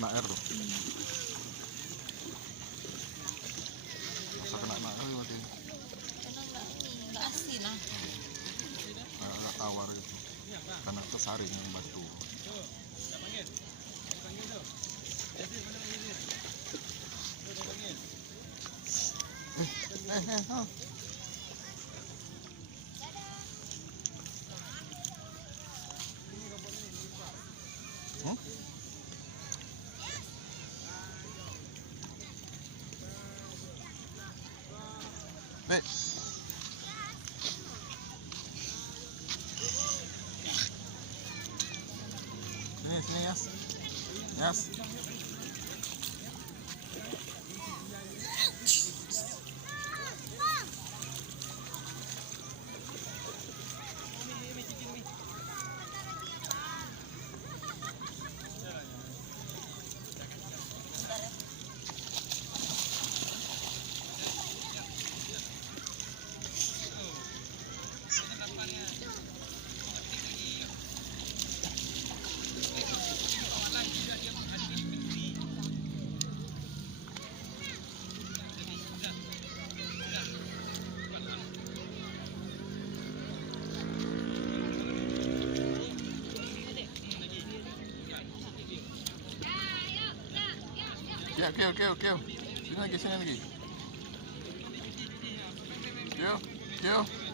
kena air tuh. Masa kena air berarti. Karena nggak asin ah. Agak tawar gitu. Karena tersaring yang batu. Nih. Sini Yas. Yas. Kyo. Sini lagi. Kyo.